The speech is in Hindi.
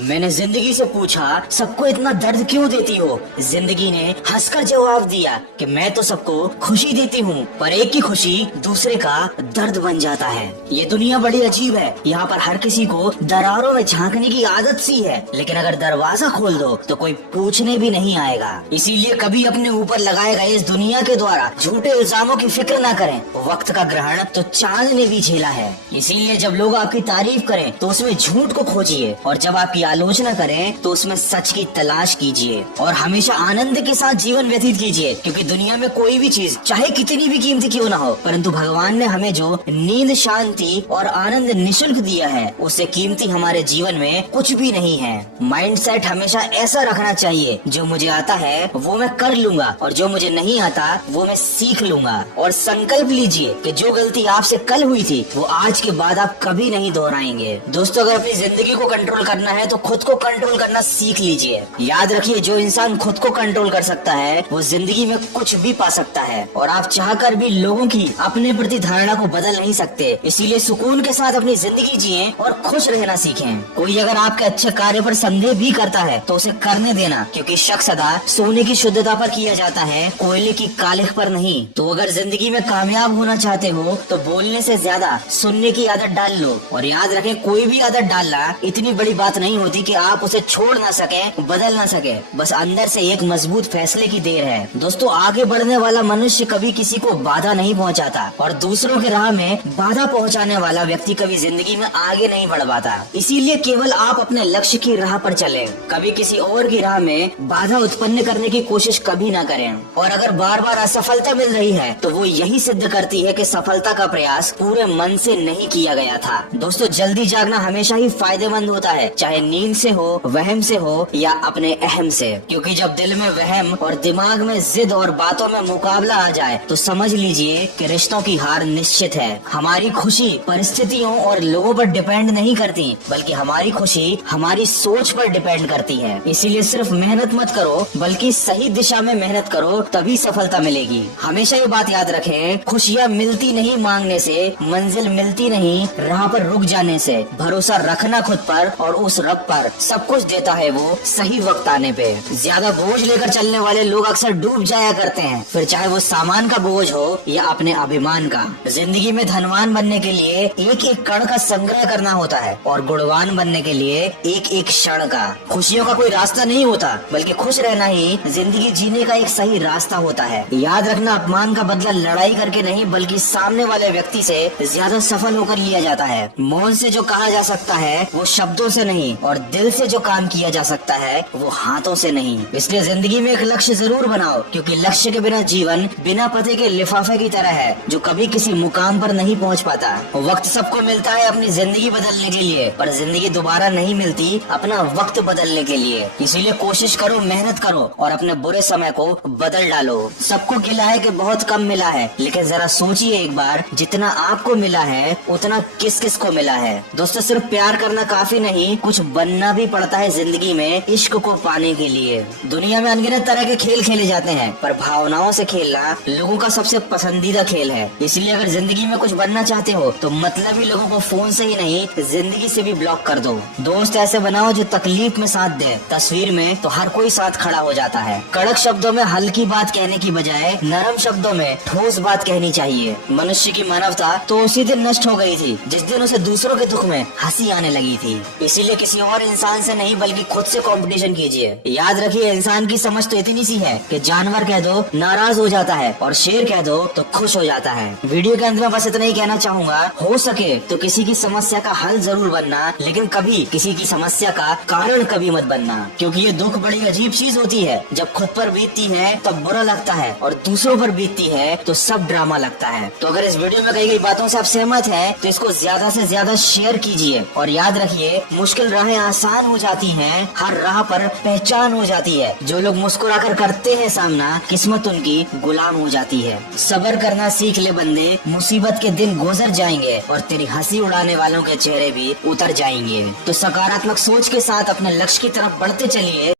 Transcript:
मैंने जिंदगी से पूछा, सबको इतना दर्द क्यों देती हो? जिंदगी ने हंसकर जवाब दिया कि मैं तो सबको खुशी देती हूँ, पर एक की खुशी दूसरे का दर्द बन जाता है। ये दुनिया बड़ी अजीब है, यहाँ पर हर किसी को दरारों में झांकने की आदत सी है, लेकिन अगर दरवाजा खोल दो तो कोई पूछने भी नहीं आएगा। इसीलिए कभी अपने ऊपर लगाए गए इस दुनिया के द्वारा झूठे इल्जामों की फिक्र न करें। वक्त का ग्रहण तो चांद ने भी झेला है। इसीलिए जब लोग आपकी तारीफ करें तो उसमें झूठ को खोजिए, और जब आपकी आलोचना करें तो उसमें सच की तलाश कीजिए, और हमेशा आनंद के साथ जीवन व्यतीत कीजिए। क्योंकि दुनिया में कोई भी चीज चाहे कितनी भी कीमती क्यों ना हो, परंतु भगवान ने हमें जो नींद, शांति और आनंद निःशुल्क दिया है, उससे कीमती हमारे जीवन में कुछ भी नहीं है। माइंडसेट हमेशा ऐसा रखना चाहिए, जो मुझे आता है वो मैं कर लूंगा, और जो मुझे नहीं आता वो मैं सीख लूंगा। और संकल्प लीजिए कि जो गलती आपसे कल हुई थी वो आज के बाद आप कभी नहीं दोहराएंगे। दोस्तों, अगर अपनी जिंदगी को कंट्रोल करना है तो खुद को कंट्रोल करना सीख लीजिए। याद रखिए, जो इंसान खुद को कंट्रोल कर सकता है वो जिंदगी में कुछ भी पा सकता है, और आप चाहकर भी लोगों की अपने प्रति धारणा को बदल नहीं सकते। इसीलिए सुकून के साथ अपनी जिंदगी जिए और खुश रहना सीखें। कोई अगर आपके अच्छे कार्य पर संदेह भी करता है तो उसे करने देना, क्योंकि शक सदा सोने की शुद्धता पर किया जाता है, कोयले की कालिख पर नहीं। तो अगर जिंदगी में कामयाब होना चाहते हो तो बोलने से ज्यादा सुनने की आदत डाल लो। और याद रखें, कोई भी आदत डालना इतनी बड़ी बात नहीं होती कि आप उसे छोड़ ना सके, बदल ना सके। बस अंदर से एक मजबूत फैसले की देर है। दोस्तों, आगे बढ़ने वाला मनुष्य कभी किसी को बाधा नहीं पहुंचाता, और दूसरों के राह में बाधा पहुंचाने वाला व्यक्ति कभी जिंदगी में आगे नहीं बढ़ पाता। इसीलिए केवल आप अपने लक्ष्य की राह पर चलें, कभी किसी और की राह में बाधा उत्पन्न करने की कोशिश कभी ना करें। और अगर बार बार असफलता मिल रही है तो वो यही सिद्ध करती है कि सफलता का प्रयास पूरे मन से नहीं किया गया था। दोस्तों, जल्दी जागना हमेशा ही फायदेमंद होता है, चाहे नींद से हो, वहम से हो या अपने अहम से। क्योंकि जब दिल में वहम और दिमाग में जिद और बातों में मुकाबला आ जाए तो समझ लीजिए कि रिश्तों की हार निश्चित है। हमारी खुशी परिस्थितियों और लोगों पर डिपेंड नहीं करती, बल्कि हमारी खुशी हमारी सोच पर डिपेंड करती है। इसीलिए सिर्फ मेहनत मत करो, बल्कि सही दिशा में मेहनत करो, तभी सफलता मिलेगी। हमेशा ये बात याद रखें, खुशियाँ मिलती नहीं मांगने से, मंजिल मिलती नहीं राह पर रुक जाने से। भरोसा रखना खुद पर, और उस रब पर सब कुछ देता है वो सही वक्त आने पे। ज्यादा बोझ लेकर चलने वाले लोग अक्सर डूब जाया करते हैं, फिर चाहे वो सामान का बोझ हो या अपने अभिमान का। जिंदगी में धनवान बनने के लिए एक एक कण का संग्रह करना होता है, और गुणवान बनने के लिए एक एक क्षण का। खुशियों का कोई रास्ता नहीं होता, बल्कि खुश रहना ही जिंदगी जीने का एक सही रास्ता होता है। याद रखना, अपमान का बदला लड़ाई करके नहीं, बल्कि सामने वाले व्यक्ति से ज्यादा सफल होकर लिया जाता है। मौन से जो कहा जा सकता है वो शब्दों से नहीं, और दिल से जो काम किया जा सकता है वो हाथों से नहीं। इसलिए जिंदगी में एक लक्ष्य जरूर बनाओ, क्योंकि लक्ष्य के बिना जीवन बिना पते के लिफाफे की तरह है, जो कभी किसी मुकाम पर नहीं पहुंच पाता। वक्त सबको मिलता है अपनी जिंदगी बदलने के लिए, पर जिंदगी दोबारा नहीं मिलती अपना वक्त बदलने के लिए। इसीलिए कोशिश करो, मेहनत करो, और अपने बुरे समय को बदल डालो। सबको गिला है कि बहुत कम मिला है, लेकिन जरा सोचिए एक बार, जितना आपको मिला है उतना किस किस को मिला है। दोस्तों, सिर्फ प्यार करना काफी नहीं, कुछ बनना भी पड़ता है जिंदगी में इश्क को पाने के लिए। दुनिया में अनगिनत तरह के खेल खेले जाते हैं, पर भावनाओं से खेलना लोगों का सबसे पसंदीदा खेल है। इसलिए अगर जिंदगी में कुछ बनना चाहते हो तो मतलबी लोगों को फोन से ही नहीं, जिंदगी से भी ब्लॉक कर दो। दोस्त ऐसे बनाओ जो तकलीफ में साथ दे, तस्वीर में तो हर कोई साथ खड़ा हो जाता है। कड़क शब्दों में हल्की बात कहने की बजाय नरम शब्दों में ठोस बात कहनी चाहिए। मनुष्य की मानवता तो उसी दिन नष्ट हो गई थी जिस दिन उसे दूसरों के दुख में हंसी आने लगी थी। इसीलिए किसी और इंसान से नहीं, बल्कि खुद से कंपटीशन कीजिए। याद रखिए, इंसान की समझ तो इतनी सी है कि जानवर कह दो नाराज हो जाता है, और शेर कह दो तो खुश हो जाता है। वीडियो के अंत में बस इतना ही कहना चाहूंगा, हो सके तो किसी की समस्या का हल जरूर बनना, लेकिन कभी किसी की समस्या का कारण कभी मत बनना। क्योंकि ये दुख बड़ी अजीब चीज होती है, जब खुद पर बीतती है तब बुरा लगता है, और दूसरों पर बीतती है तो सब ड्रामा लगता है। तो अगर इस वीडियो में कही गई बातों से आप सहमत हैं तो इसको ज्यादा से ज्यादा शेयर कीजिए। और याद रखिए, मुश्किल राहें आसान हो जाती हैं, हर राह पर पहचान हो जाती है। जो लोग मुस्कुराकर करते हैं सामना, किस्मत उनकी गुलाम हो जाती है। सब्र करना सीख ले बंदे, मुसीबत के दिन गुजर जाएंगे, और तेरी हंसी उड़ाने वालों के चेहरे भी उतर जाएंगे। तो सकारात्मक सोच के साथ अपने लक्ष्य की तरफ बढ़ते चलिए।